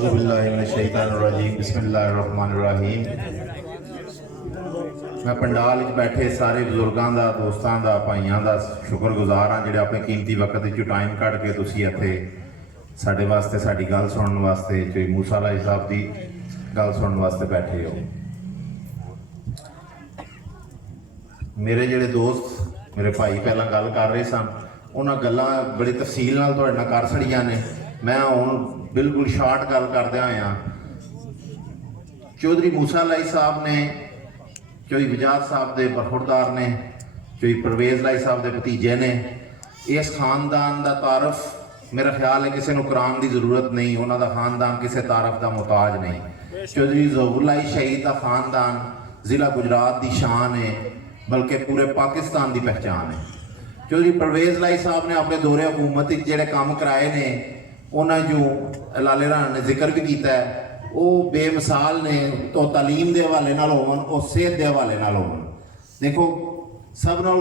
औज़ुबिल्लाहिमिनश्शैतानिर्रजीम बिस्मिल्लाहिर्रहमानिर्रहीम। मैं पंडाल बैठे सारे बुजुर्गों का, दोस्तों का, भाइयों का शुक्रगुजार हाँ जिहड़े अपने कीमती वक्त विचों टाइम कढ़ के तुसीं इत्थे साडे वास्ते साडी गल सुनने वास्ते जो मूसा अलैहि साहब की गल सुनने वास्ते बैठे हो। मेरे जिहड़े दोस्त मेरे भाई पहला गल कर रहे सन उन्हां गल्लां बड़ी तफसील नाल तुहाडे नाल कर छड़ियां ने। मैं हुण बिल्कुल शार्ट गल करदे होया चौधरी मूसा अलैहि साहब ने, चौधरी वजाद साहब के बरखुरदार ने, चौधरी परवेज़ अलैहि साहब के भतीजे ने, इस खानदान का तारफ मेरा ख्याल है किसी को कराने की जरूरत नहीं। उन्होंने खानदान किसी तारफ का मुहताज नहीं। चौधरी ज़फ़रुल्लाह शहीद का खानदान ज़िला गुजरात की शान है, बल्कि पूरे पाकिस्तान की पहचान है। चौधरी परवेज़ अलैहि साहब ने अपने दौरे हुकूमत जोड़े काम कराए ने उन्होंने जो लाले राणा ने जिक्र भी किया है वो बेमिसाल ने। तो तालीम के हवाले नाल होवन और सेहत के हवाले नाल होवन। देखो सब नाल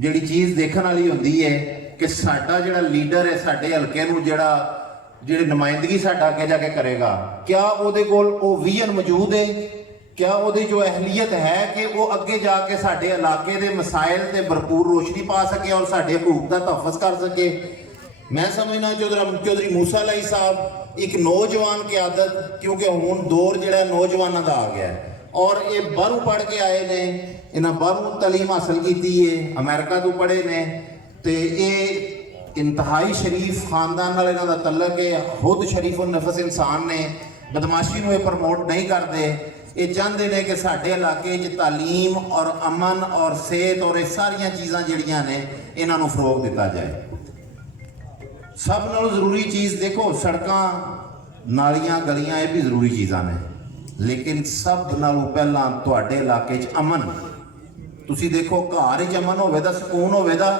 जिहड़ी चीज़ देखने वाली होंदी है कि साडा जिहड़ा लीडर है साडे हल्के नूं जिहड़ा जिहड़ी नुमाइंदगी साडा अगे जाके करेगा, क्या उहदे कोल वो विजन मौजूद है, क्या उहदी जो अहलियत है कि वो अगे जाके साडे इलाके के मसाइल ते भरपूर रोशनी पा सके और साडे हकूक का तहफ़्फ़ुज़ कर सके। मैं समझना चौधरी मूसा अलैहि साहब एक नौजवान की आदत, क्योंकि हुण दौर जिहड़ा नौजवानों का आ गया है और ये बाहरों पढ़ के आए ने, इन्हां बाहरों तालीम हासिल की है, अमेरिका तो पढ़े ने, तो ये इंतहाई शरीफ खानदान नाल इन्हां दा तल्लक है। खुद शरीफ नफस इंसान ने, बदमाशी नूं प्रमोट नहीं करते। ये चाहते हैं कि साडे इलाके च तालीम और अमन और सेहत और ये सारियां चीज़ां जिहड़ियां ने इन्हां नूं फरोग दिता जाए। सब नालों जरूरी चीज़ देखो सड़कां नालियां गलियां ये भी जरूरी चीज़ां ने, लेकिन सब नालों पहला तुहाडे इलाके च अमन। तुसी देखो घर च अमन होवेगा, सुकून होवेगा,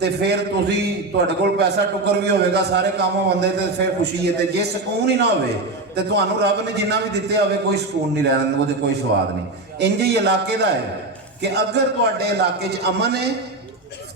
तो फिर तुहाडे कोल पैसा टुकर भी होवेगा, सारे काम होंदे ते फिर खुशी है। तो जे सुकून ही ना होवे तो तुहानूं रब ने जिन्ना भी दिते होवे कोई सुकून नहीं रहना, वो कोई स्वाद नहीं। इंज ही इलाके का है कि अगर तुहाडे इलाके च अमन है,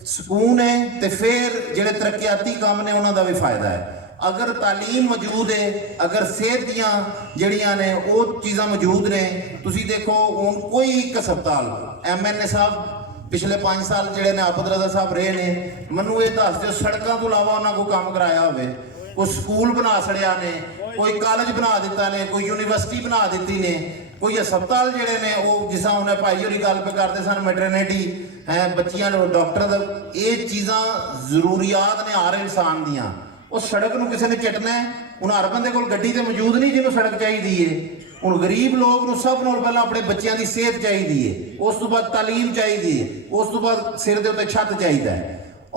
सुकून है, तो फिर जिहड़े तरक्याती काम ने उन्हां दा भी फायदा है। अगर तालीम मौजूद है, अगर सेहत दियां जिहड़ियां ने वो चीज़ां मौजूद ने, तुसी देखो हुण कोई एक हस्पताल MNA साहब पिछले 5 साल जिहड़े ने आफत रजा साहब रहे ने, मैनूं ये दस दिओ सड़कों तो इलावा उन्होंने कोई काम कराया होवे, कोई स्कूल बना छड़िया ने, कोई कॉलेज बना दिता ने, कोई यूनिवर्सिटी बना दी ने, कोई हस्पताल जिहड़े ने वो जिस उन्हें भाई होरी गल पे करते सन मैटरनिटी है बच्चियां डॉक्टर, ये चीज़ां जरूरियात ने हर इंसान दियां। उस सड़क नूं किसी ने चटना है, हुण हर बंदे कोल गड्डी तो मौजूद नहीं जिन्होंने सड़क चाहिए है। हुण गरीब लोग नूं सब नालों पहलां अपने बच्चों की सेहत चाहिए है, उस तो बाद तालीम चाहिए है, उस तो बाद सिर दे उत्ते छत चाहिए है।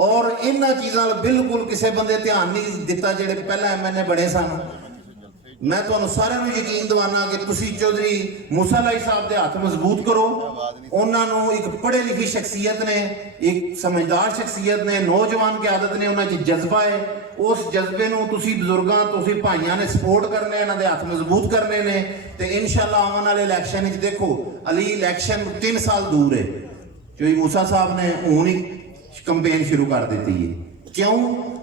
और इन्हां चीज़ां बिल्कुल किसी बंदे ध्यान नहीं दिता जिहड़े पहला MNA बने सन। मैं तुहानूं सारिआं नूं यकीन दिवाना कि तुसीं चौधरी मूसा अलैहि साहब के हाथ मजबूत करो। उन्होंने एक पढ़े लिखी शख्सियत ने, एक समझदार शख्सियत ने, नौजवान की आदत ने, उन्होंने जज्बा है। उस जज्बे नूं तुसीं बुजुर्गां तुसीं भाइयों ने सपोर्ट करने, इन्हां दे हाथ मजबूत करने ने। तो इंशाअल्लाह आने वाले इलैक्शन देखो अली इलैक्शन 3 साल दूर है। चौधरी मूसा साहब ने हुण ही कंपेन शुरू कर दी है। क्यों?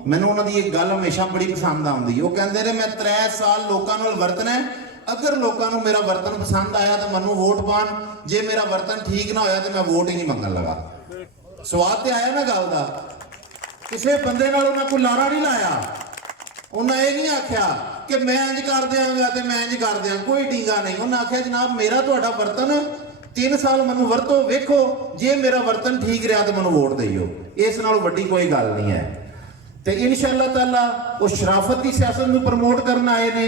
मैनूं उन्होंने एक गल हमेशा बड़ी पसंद आती है। वो कहते हैं मैं 3 साल लोगों नाल वरतना है, अगर लोगों को मेरा वर्तन पसंद आया तो मैनूं वोट पान, जे मेरा वर्तन ठीक ना होया तो मैं वोट ही नहीं मंगन लगा। स्वाद तो आया ना गल का, किसी बंदे नाल उन्होंने कोई लारा नहीं लाया। उन्हें यह नहीं आख्या कि मैं इंज कर देंगा तो मैं इंज कर दें, कोई टींगा नहीं। उन्हें आख्या जनाब मेरा तुहाडा वर्तन 3 साल मैनूं वरतो, वेखो जे मेरा वर्तन ठीक रहा तो मैनूं वोट दिओ। इस नालों वड्डी कोई गल नहीं है। तो इंशाअल्लाह ताला वो शराफत की सियासत नूं प्रमोट करना आए ने।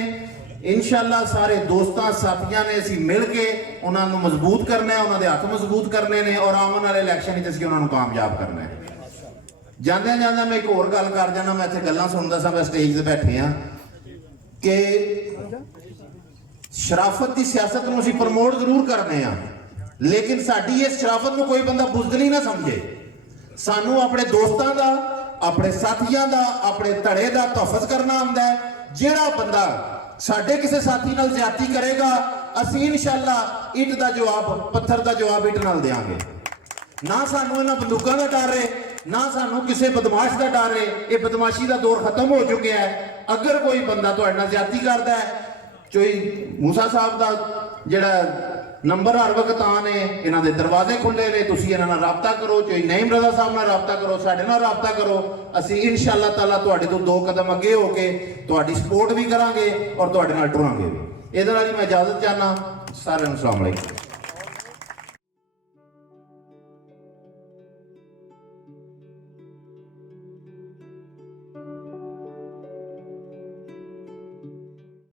इंशाअल्लाह सारे दोस्तों साथियों ने असीं मिल के उन्होंने मजबूत करना है, उन्होंने हाथ मजबूत करने ने और आने वाले इलैक्शन असीं उन्होंने कामयाब करना है। जांदे जांदे मैं एक होर गल कर जाना, मैं इत्थे गल्लां सुनदा सा, मैं स्टेज ते बैठे हाँ कि शराफत की सियासत नूं असीं प्रमोट जरूर करने हैं, लेकिन साडी इस शराफत नूं कोई बंदा बुज़दिली ना समझे। सानू अपने दोस्तों का, अपने साथियों का, अपने धड़े का तहफ़्फ़ुज़ करना आंदा है। जिहड़ा बंदा साडे किसी साथी नाल ज़्यादती करेगा असीं इंशाअल्लाह इट का जवाब, पत्थर का जवाब इट नाल देंगे। ना सानू इन्हां बंदूकों का डर है, ना सानू किसी बदमाश का डर है। ये बदमाशी का दौर खत्म हो चुका है। अगर कोई बंदा तुहाडे नाल ज़्यादती करता है ਚੋਈ ਮੂਸਾ ਸਾਹਿਬ ਦਾ ਜਿਹੜਾ ਨੰਬਰ ਹਰ ਵਕਤ ਆਨ ਹੈ, ਇਹਨਾਂ ਦੇ ਦਰਵਾਜ਼ੇ ਖੁੱਲੇ ਨੇ, ਤੁਸੀਂ ਇਹਨਾਂ ਨਾਲ ਰਾਬਤਾ ਕਰੋ। ਚੋਈ ਨਈਮ ਰਜ਼ਾ ਸਾਹਿਬ ਨਾਲ ਰਾਬਤਾ ਕਰੋ, ਸਾਡੇ ਨਾਲ ਰਾਬਤਾ ਕਰੋ। ਅਸੀਂ ਇਨਸ਼ਾ ਅੱਲਾਹ ਤਾਲਾ ਤੁਹਾਡੇ ਤੋਂ 2 ਕਦਮ ਅੱਗੇ ਹੋ ਕੇ ਤੁਹਾਡੀ ਸਪੋਰਟ ਵੀ ਕਰਾਂਗੇ ਔਰ ਤੁਹਾਡੇ ਨਾਲ ਟੁਰਾਂਗੇ ਵੀ। ਇਹਦੇ ਨਾਲ ਹੀ ਮੈਂ ਇਜਾਜ਼ਤ ਚਾਹਨਾ। ਸਾਰਿਆਂ ਨੂੰ ਅਸਲਾਮ ਅਲੈਕੁਮ।